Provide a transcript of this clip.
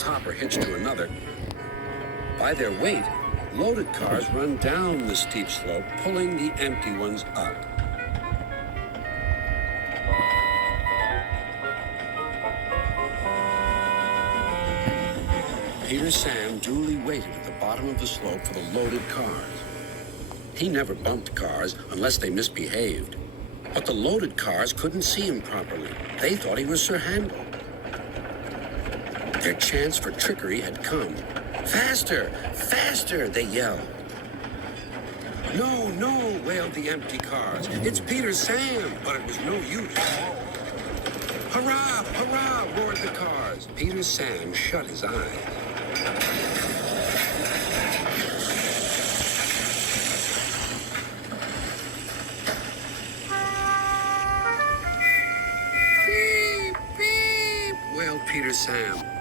top are hitched to another. By their weight, loaded cars run down the steep slope, pulling the empty ones up. Peter Sam duly waited at the bottom of the slope for the loaded cars. He never bumped cars unless they misbehaved. But the loaded cars couldn't see him properly. They thought he was Sir Handel. Their chance for trickery had come. Faster! Faster! They yelled. No, no, wailed the empty cars. It's Peter Sam! But it was no use. Hurrah! Hurrah! Roared the cars. Peter Sam shut his eyes. Beep! Beep! Wailed Peter Sam.